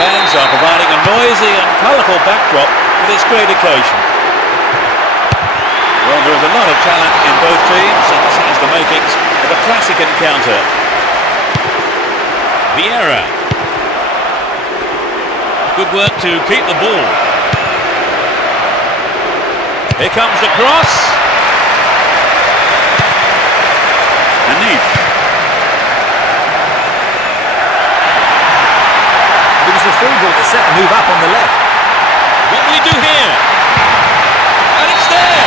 Fans are providing a noisy and colourful backdrop for this great occasion. Well, there is a lot of talent in both teams, and this has the makings of a classic encounter. Vieira. Good work to keep the ball. Here comes the cross. Anif. It was the through ball that set the move up on the left. What will he do here? And it's there!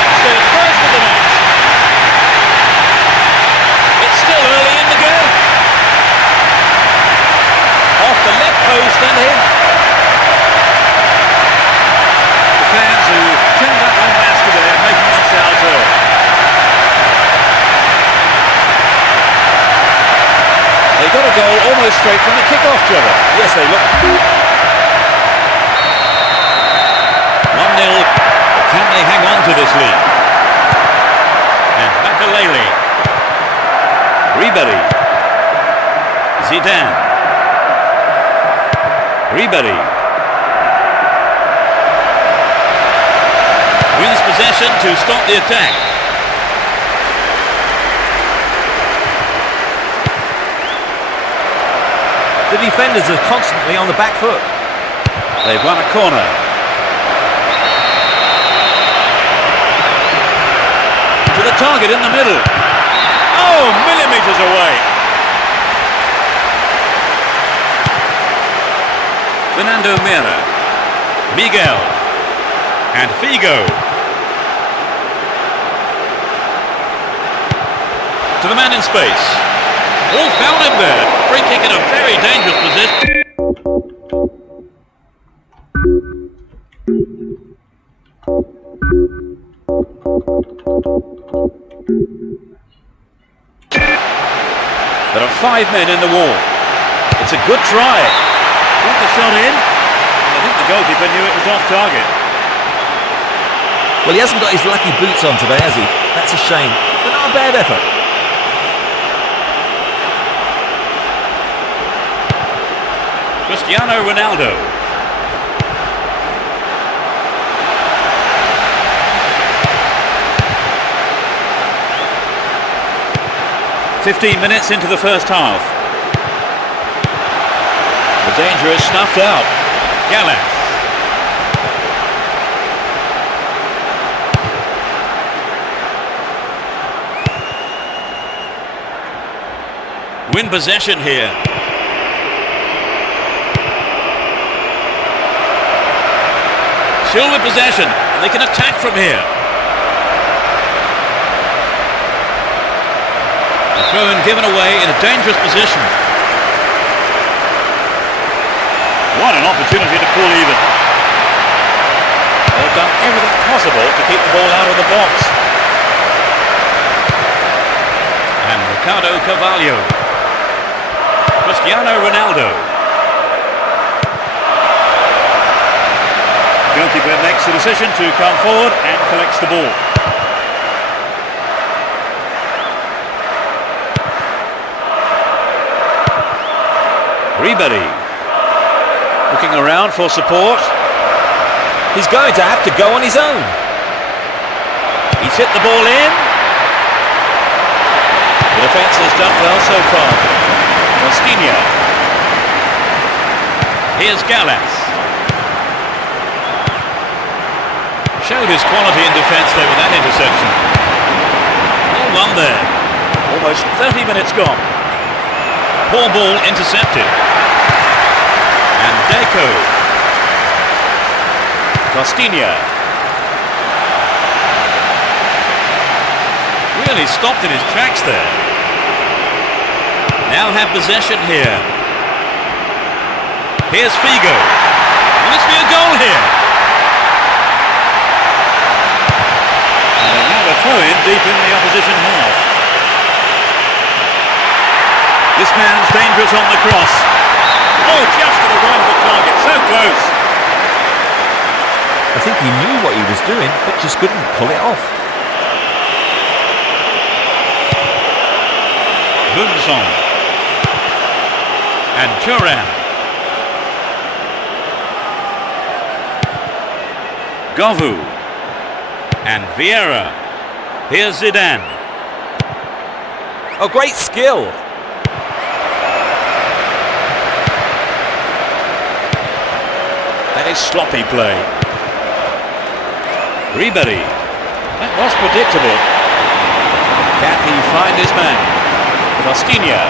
That's their first of the match. It's still early in the game. Off the left post and in. The fans who turned up en masse today are making themselves heard. They got a goal almost straight from the kick-off, Trevor. Yes, they look. 1-0. Can they hang on to this lead? And Makalele. Ribery. Zidane. Ribery. Wins possession to stop the attack. The defenders are constantly on the back foot. They've won a corner. To the target in the middle. Oh, millimetres away. Fernando Mera. Miguel. And Figo. To the man in space. All found him there. Free kick in a very dangerous position. There are 5 men in the wall. It's a good try. Got the shot in. I think the goalkeeper knew it was off target. Well, he hasn't got his lucky boots on today, has he? That's a shame, but not a bad effort. Cristiano Ronaldo. "15 minutes into the first half. The danger is snuffed out. Gallas. Win possession here. Still with possession, and they can attack from here. The throw-in given away in a dangerous position. What an opportunity to pull even. They've done everything possible to keep the ball out of the box. And Ricardo Carvalho. Cristiano Ronaldo. Goalkeeper makes the decision to come forward and collects the ball. Ribery. Looking around for support. He's going to have to go on his own. He's hit the ball in. The defence has done well so far. Costinha. Here's Gallas. Showed his quality in defence there with that interception. All one there. Almost 30 minutes gone. Poor ball intercepted. And Deco. Costinha. Nearly stopped in his tracks there. Now have possession here. Here's Figo. Will this be a goal here? And they have a throw-in deep in the opposition half. This man's dangerous on the cross. Oh, just to the right of the target, so close. I think he knew what he was doing, but just couldn't pull it off. Bunson. And Thuram. Govou. And Vieira. Here's Zidane. Oh, great skill. That is sloppy play. Ribery. That was predictable. Can he find his man? Costinha.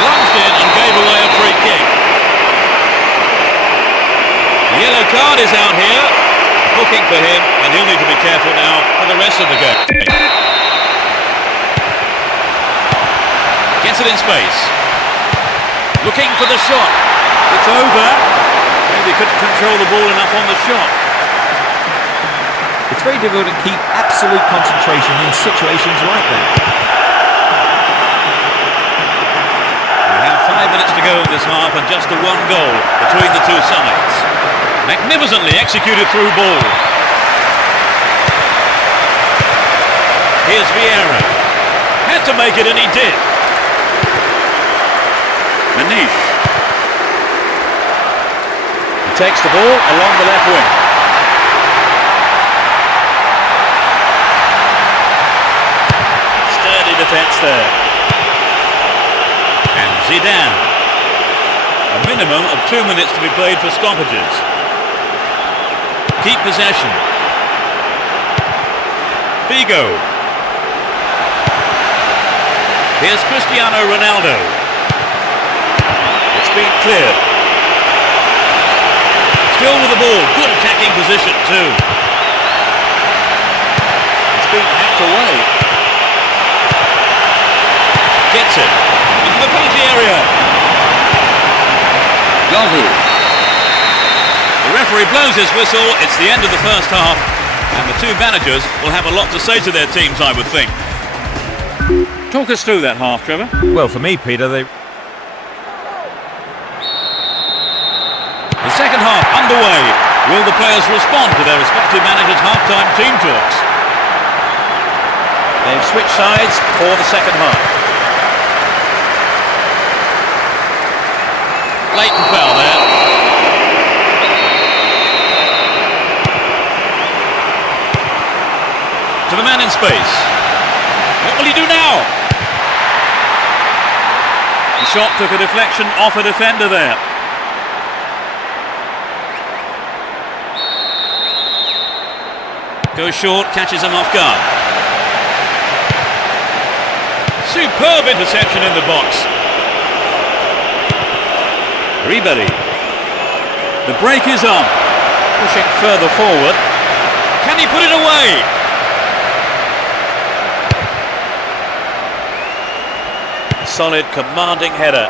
Lunged in and gave away a free kick. The yellow card is out here. Booking for him, and he'll need to be careful now for the rest of the game. Gets it in space. Looking for the shot. It's over. Maybe couldn't control the ball enough on the shot. It's very difficult to keep absolute concentration in situations like that. We have 5 minutes to go in this half and just the one goal between the two sides. Magnificently executed through ball. Here's Vieira. Had to make it and he did. Manish. He takes the ball along the left wing. Sturdy defence there. And Zidane. A minimum of 2 minutes to be played for stoppages. Keep possession. Figo. Here's Cristiano Ronaldo. It's been cleared. Still with the ball. Good attacking position too. It's been hacked away. Gets it. Into the penalty area. Govou. The referee blows his whistle. It's the end of the first half, and the two managers will have a lot to say to their teams, I would think. Talk us through that half, Trevor. Well, for me, Peter, The second half underway. Will the players respond to their respective managers' half-time team talks? They've switched sides for the second half. Blatant foul there. To the man in space. What will he do now? The shot took a deflection off a defender there. Goes short, catches him off guard. Superb interception in the box. Ribery. The break is on. Pushing further forward. Can he put it away? Solid, commanding header.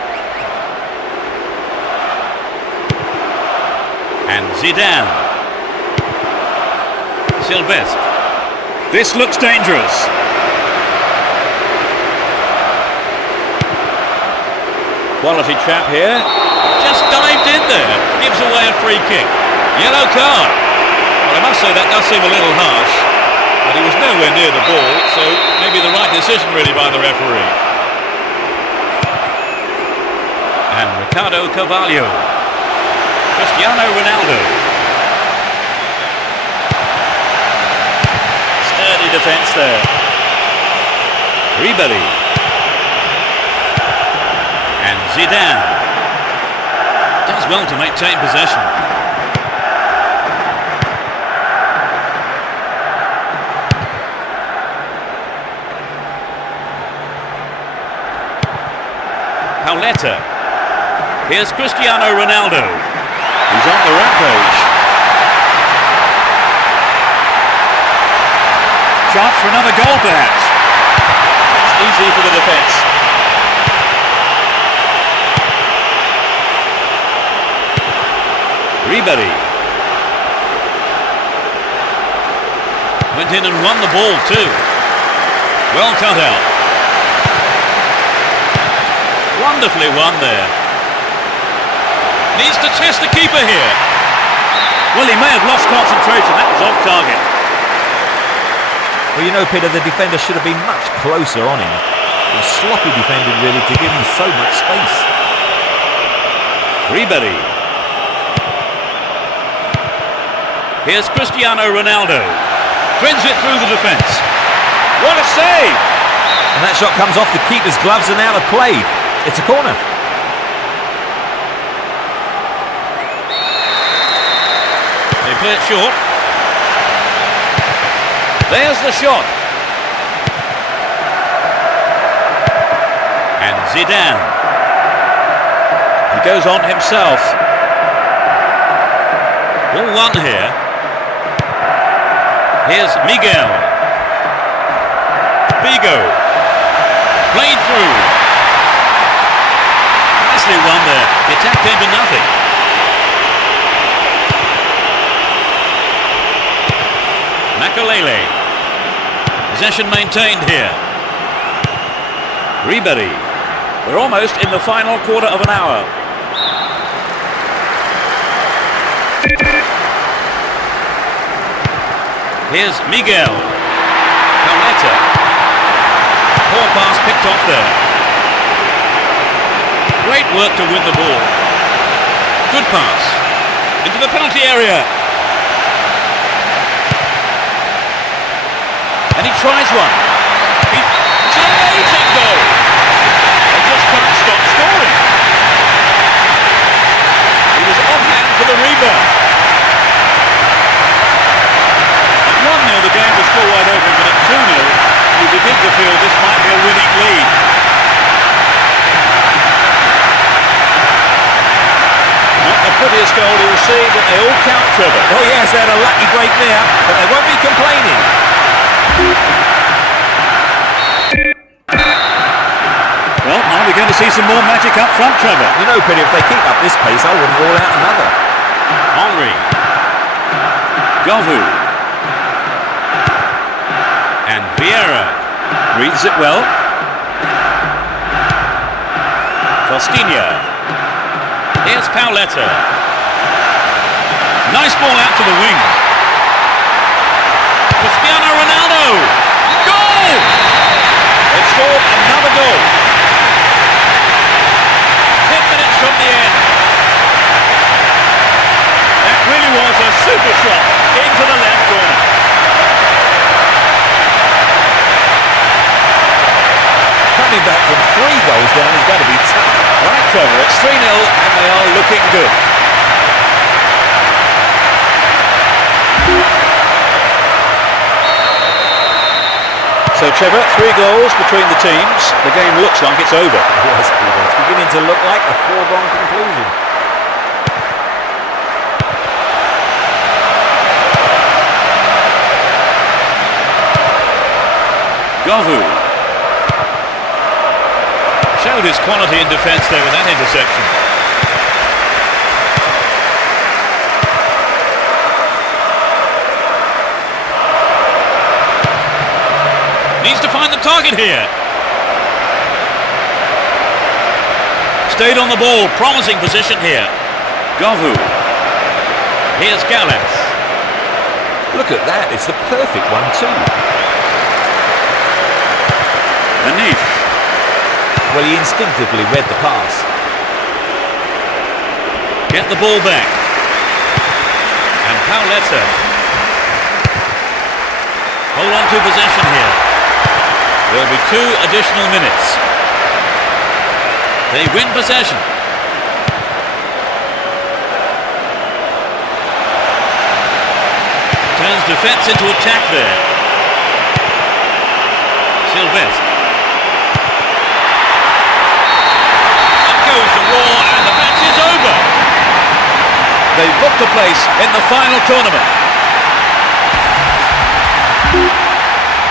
And Zidane. Sylvestre. This looks dangerous. Quality trap here. Just dived in there. Gives away a free kick. Yellow card. Well, I must say that does seem a little harsh. But he was nowhere near the ball, so maybe the right decision really by the referee. And Ricardo Carvalho. Cristiano Ronaldo. Sturdy defence there. Ribery. And Zidane. Does well to maintain possession. Pauleta. Here's Cristiano Ronaldo. He's on the rampage. Chance for another goal, perhaps. It's easy for the defence. Ribery. Went in and won the ball too. Well cut out. Wonderfully won there. Needs to test the keeper here. Well, he may have lost concentration. That was off target. Well, you know, Peter, the defender should have been much closer on him. It was sloppy defending, really, to give him so much space. Ribery. Here's Cristiano Ronaldo. Threads it through the defence. What a save! And that shot comes off the keeper's gloves and out of play. It's a corner. They play it short. There's the shot. And Zidane. He goes on himself. Ball one here. Here's Miguel. Vigo. Played through. Nicely won there. The attack came to nothing. Makalele. Possession maintained here. Ribery. We're almost in the final quarter of an hour. Here's Miguel. Pauleta. Poor pass picked off there. Great work to win the ball. Good pass. Into the penalty area. And he tries one. It's an amazing goal. They just can't stop scoring. He was on hand for the rebound. At 1-0 the game was still wide open, but at 2-0 you begin to feel this might be a winning lead. Not the prettiest goal you'll see, but they all count, Trevor. Oh yes, they had a lucky break there, but they won't be complaining. Well, now we're going to see some more magic up front, Trevor. You know, Peter, if they keep up this pace, I wouldn't rule out another. Henry. Govu. And Vieira. Reads it well. Costinha. Here's Pauleta. Nice ball out to the wing. Cristiano Ronaldo. Goal! They've scored another goal. 10 minutes from the end. That really was a super shot into the left corner. Coming back from 3 goals down is going to be tough. Right, Trevor, it's 3-0 and they are looking good. So, Trevor, 3 goals between the teams. The game looks like it's over. Yes, Peter, it's beginning to look like a foregone conclusion. Govu. Showed his quality in defence there with that interception. Needs to find the target here. Stayed on the ball, promising position here. Govu. Here's Gallas. Look at that, it's the perfect one too. Manish. Well, he instinctively read the pass. Get the ball back. And Pauleta. Hold on to possession here. There'll be 2 additional minutes. They win possession. Turns defence into attack there. Sylvestre. Up goes the war and the match is over. They've booked a place in the final tournament.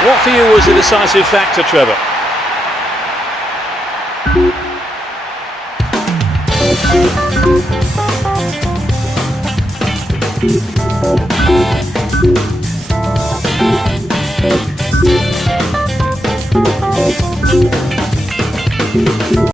What for you was the decisive factor, Trevor?